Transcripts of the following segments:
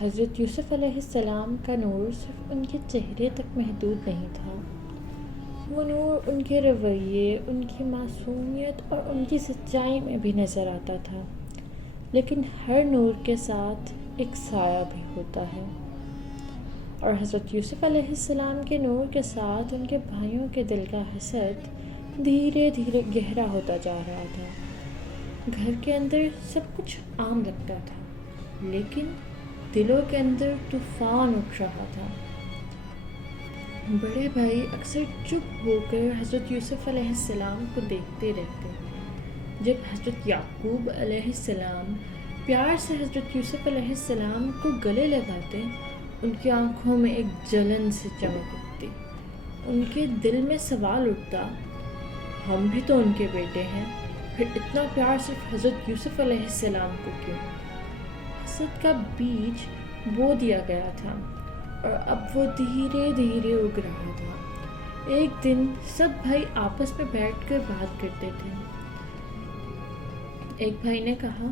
حضرت یوسف علیہ السلام کا نور صرف ان کے چہرے تک محدود نہیں تھا، وہ نور ان کے رویے، ان کی معصومیت اور ان کی سچائی میں بھی نظر آتا تھا۔ لیکن ہر نور کے ساتھ ایک سایہ بھی ہوتا ہے، اور حضرت یوسف علیہ السلام کے نور کے ساتھ ان کے بھائیوں کے دل کا حسد دھیرے دھیرے گہرا ہوتا جا رہا تھا۔ گھر کے اندر سب کچھ عام لگتا تھا، لیکن دلوں کے اندر طوفان اٹھ رہا تھا۔ بڑے بھائی اکثر چپ ہو کر حضرت یوسف علیہ السلام کو دیکھتے رہتے۔ جب حضرت یعقوب علیہ السلام پیار سے حضرت یوسف علیہ السلام کو گلے لگاتے، ان کی آنکھوں میں ایک جلن سے چمک اٹھتی۔ ان کے دل میں سوال اٹھتا، ہم بھی تو ان کے بیٹے ہیں، پھر اتنا پیار صرف حضرت یوسف علیہ السلام کو کیوں؟ حسد کا بیج بو دیا گیا تھا، اور اب وہ دھیرے دھیرے اگ رہا تھا۔ ایک دن سب بھائی آپس میں بیٹھ کر بات کرتے تھے۔ ایک بھائی نے کہا،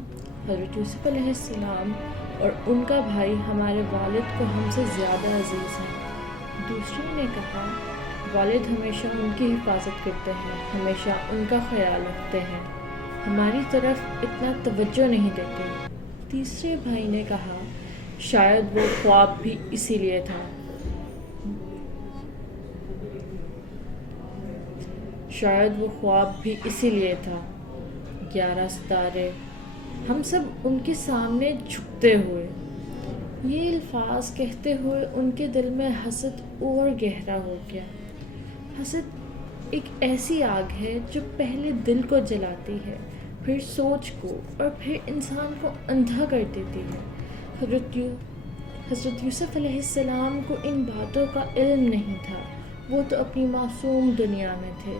حضرت یوسف علیہ السلام اور ان کا بھائی ہمارے والد کو ہم سے زیادہ عزیز ہیں۔ دوسرے نے کہا، والد ہمیشہ ان کی حفاظت کرتے ہیں، ہمیشہ ان کا خیال رکھتے ہیں، ہماری طرف اتنا توجہ نہیں دیتے۔ تیسرے بھائی نے کہا، شاید وہ خواب بھی اسی لیے تھا، شاید وہ خواب بھی اسی لیے تھا۔ 11 ستارے، ہم سب ان کے سامنے جھکتے ہوئے۔ یہ الفاظ کہتے ہوئے ان کے دل میں حسد اور گہرا ہو گیا۔ حسد ایک ایسی آگ ہے جو پہلے دل کو جلاتی ہے، پھر سوچ کو، اور پھر انسان کو اندھا کر دیتی ہے۔ حضرت یوسف علیہ السلام کو ان باتوں کا علم نہیں تھا۔ وہ تو اپنی معصوم دنیا میں تھے،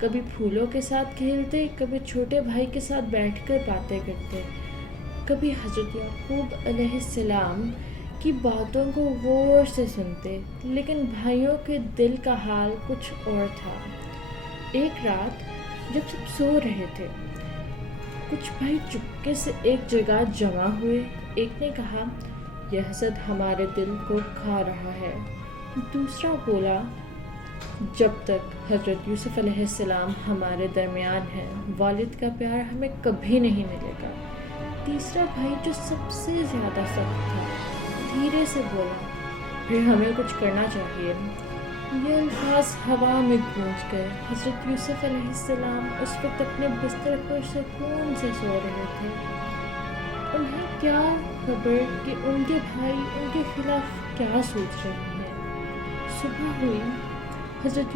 کبھی پھولوں کے ساتھ کھیلتے، کبھی چھوٹے بھائی کے ساتھ بیٹھ کر باتیں کرتے، کبھی حضرت یعقوب علیہ السلام کی باتوں کو غور سے سنتے، لیکن بھائیوں کے دل کا حال کچھ اور تھا۔ ایک رات جب سب سو رہے تھے، کچھ بھائی چپکے سے ایک جگہ جمع ہوئے۔ ایک نے کہا، یہ حسد ہمارے دل کو کھا رہا ہے۔ دوسرا بولا، جب تک حضرت یوسف علیہ السلام ہمارے درمیان ہیں، والد کا پیار ہمیں کبھی نہیں ملے گا۔ تیسرا بھائی جو سب سے زیادہ سخت تھا، دھیرے سے بولا، پھر ہمیں کچھ کرنا چاہیے۔ یہ الفاظ ہوا میں گونج گئے۔ حضرت یوسف علیہ السلام اس وقت اپنے بستر پر سکون سے سو رہے تھے۔ انہیں کیا خبر کہ ان کے بھائی ان کے خلاف کیا سوچ رہے ہیں۔ صبح ہوئی، حضرت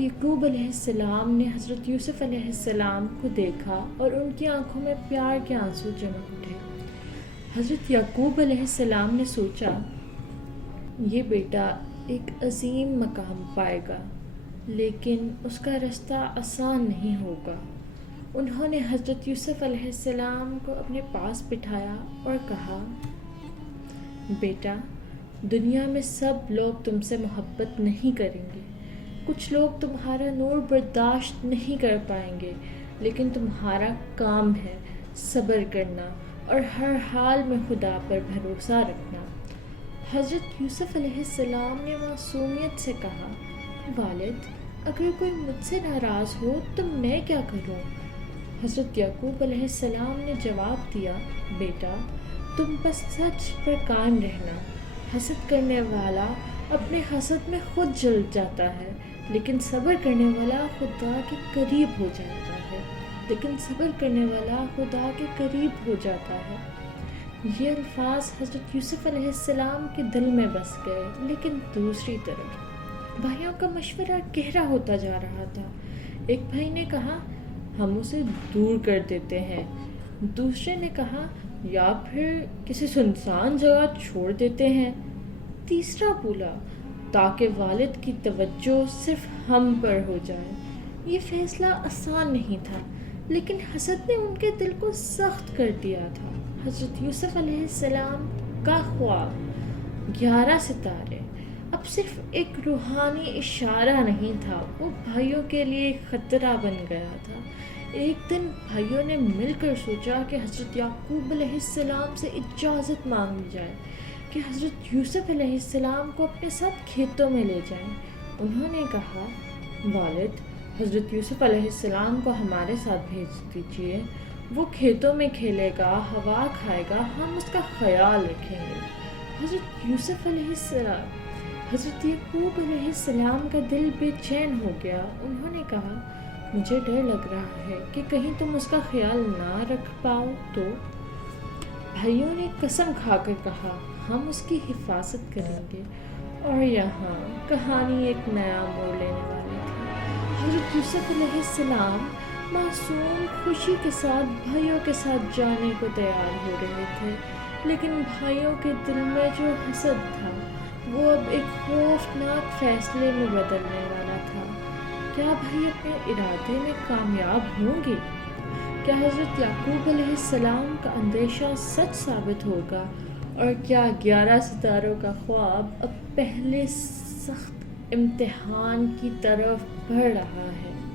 یعقوب علیہ السلام نے حضرت یوسف علیہ السلام کو دیکھا اور ان کی آنکھوں میں پیار کے آنسو چمک اٹھے۔ حضرت یعقوب علیہ السلام نے سوچا، یہ بیٹا ایک عظیم مقام پائے گا، لیکن اس کا رستہ آسان نہیں ہوگا۔ انہوں نے حضرت یوسف علیہ السلام کو اپنے پاس بٹھایا اور کہا، بیٹا، دنیا میں سب لوگ تم سے محبت نہیں کریں گے، کچھ لوگ تمہارا نور برداشت نہیں کر پائیں گے، لیکن تمہارا کام ہے صبر کرنا اور ہر حال میں خدا پر بھروسہ رکھنا۔ حضرت یوسف علیہ السلام نے معصومیت سے کہا، والد، اگر کوئی مجھ سے ناراض ہو تو میں کیا کروں؟ حضرت یعقوب علیہ السلام نے جواب دیا، بیٹا، تم بس سچ پر قائم رہنا۔ حسد کرنے والا اپنے حسد میں خود جل جاتا ہے، لیکن صبر کرنے والا خدا کے قریب ہو جاتا ہے۔ یہ الفاظ حضرت یوسف علیہ السلام کے دل میں بس گئے، لیکن دوسری طرف بھائیوں کا مشورہ گہرا ہوتا جا رہا تھا۔ ایک بھائی نے کہا، ہم اسے دور کر دیتے ہیں۔ دوسرے نے کہا، یا پھر کسی سنسان جگہ چھوڑ دیتے ہیں۔ تیسرا بولا، تاکہ والد کی توجہ صرف ہم پر ہو جائے۔ یہ فیصلہ آسان نہیں تھا، لیکن حسد نے ان کے دل کو سخت کر دیا تھا۔ حضرت یوسف علیہ السلام کا خواب 11 ستارے اب صرف ایک روحانی اشارہ نہیں تھا، وہ بھائیوں کے لیے خطرہ بن گیا تھا۔ ایک دن بھائیوں نے مل کر سوچا کہ حضرت یعقوب علیہ السلام سے اجازت مانگ لی جائے کہ حضرت یوسف علیہ السلام کو اپنے ساتھ کھیتوں میں لے جائیں۔ انہوں نے کہا، والد، حضرت یوسف علیہ السلام کو ہمارے ساتھ بھیج دیجیے، وہ کھیتوں میں کھیلے گا، ہوا کھائے گا، ہم اس کا خیال رکھیں گے۔ حضرت یعقوب علیہ السلام کا دل بے چین ہو گیا۔ انہوں نے کہا، مجھے ڈر لگ رہا ہے کہ کہیں تم اس کا خیال نہ رکھ پاؤ تو۔ بھائیوں نے قسم کھا کر کہا، ہم اس کی حفاظت کریں گے۔ اور یہاں کہانی ایک نیا موڑ لینے والی تھی۔ حضرت یوسف علیہ السلام معصوم خوشی کے ساتھ بھائیوں کے ساتھ جانے کو تیار ہو رہے تھے، لیکن بھائیوں کے دل میں جو حسد تھا وہ اب ایک خوفناک فیصلے میں بدلنے والا تھا۔ کیا بھائی اپنے ارادے میں کامیاب ہوں گے؟ کیا حضرت یعقوب علیہ السلام کا اندیشہ سچ ثابت ہوگا؟ اور کیا 11 ستاروں کا خواب اب پہلے سخت امتحان کی طرف بڑھ رہا ہے؟